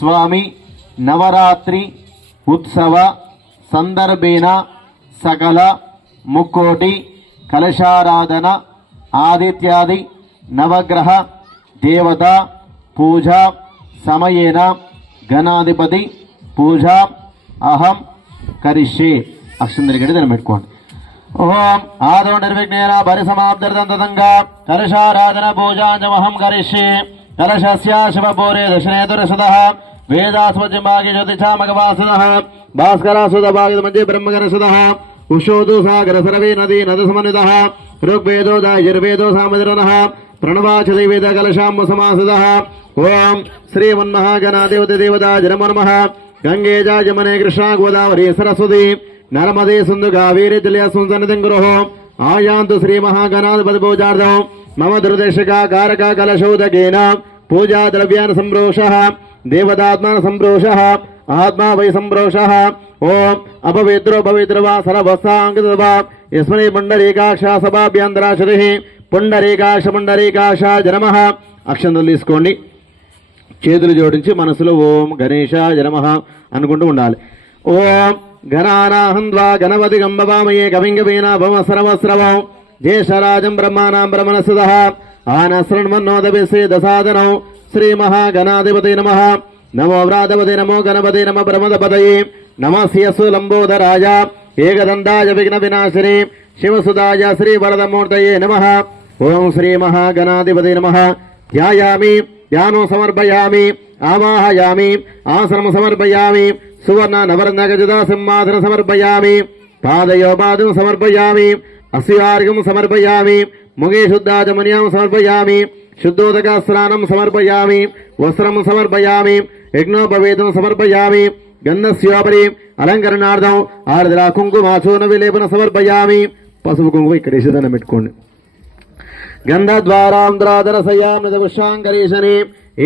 స్వామి నవరాత్రి ఉత్సవ సందర్భేన సకల ముక్కోటి కలశారాధన ఆదిత్యాది నవగ్రహ దేవత పూజ సమయేన గణాధిపతి పూజ అహం కరిష్యే. అక్షందరి గడి దాన్ని పెట్టుకోండి. ఓం ఆదవ నిర్విఘ్నేన పరిసమాప్తిర్దంతంగా కలశారాధన పూజాంజమహం కరిష్యే. కలశస్య శివపూరే దశనేతురసదః వేదాస్వజంబాగి జ్యోతిషామగవాసుదః భాస్కరాసుద భాగిత మధ్య బ్రహ్మగరసుదః ఉషోదు సాగర సరవే నదీ నద సమన్వితః ఋగ్వేదో దాయర్వేదో సామదిరనః ప్రణవాచది వేద కలశాంబ సమాసదః ఓం శ్రీమన్మహాగణాదేవత దేవతా జనమ నమః గంగే జా జమనే కృష్ణా గోదావరి సరస్వతి నర్మదే సింధు కావేరి జలయ సుంసన్నిధిం గురుః పూజా ద్రవ్యాన సంప్రోష దేవతాత్మన సంప్రోష ఆత్మా వై సంప్రోష ఓం అపవిత్రో పవిత్ర వా యస్మై పుండరీకాక్ష సభాభ్యంతరాశరి పుండరీకాక్ష పుండరీకాక్ష జనమ. అక్షంతలు తీసుకోండి. చేతులు జోడించి మనసులో ఓం గణేష జనమ అనుకుంటూ ఉండాలి. ఓం గణానాహంద్వా గణపతి గంబవామయే కవింగవీన భవ సర్వస్రవం జ్యేష్ఠరాజం బ్రహ్మానాం బ్రహ్మణసుద ఆనశృణ్మన్నోదభిశ్రీ దసాదనం శ్రీ మహాగణాధిపతి నమ. నమో వ్రాధపతి నమో గణపతి నమ బ్రహ్మదపతయే నమస్యసు లంబోదరాయ. ఏకదండాయ విఘ్న వినాశిని శివసుదాయ శ్రీ వరదమూర్తయే నమ. ఓం శ్రీ మహాగణాధిపతి నమ. ధ్యాయామి ధ్యానం సమర్పయామి ఆవాహయామి ఆశ్రమ సమర్పయామి సువర్ణ నవర్ణ గజదా సింహాసన సమర్పయామి పాదయోపాదం సమర్పయామి అస్యార్గం సమర్పయామి ముగే శుద్ధాచమన్యాం సమర్పయామి శుద్ధోదక స్నానం సమర్పయామి వస్త్రం సమర్పయామి యజ్ఞోపవేదం సమర్పయామి గంధస్యోపరి అలంకరణార్థం ఆరుద్ర కుంకుమాచూర్ణ విలేపన సమర్పయామి పసుపు కుంకుమ ఇక్కడ వేసేదాన్ని పెట్టుకోండి గంధద్వారాంధ్రాధరసయామృతపుష్పాంకరీశని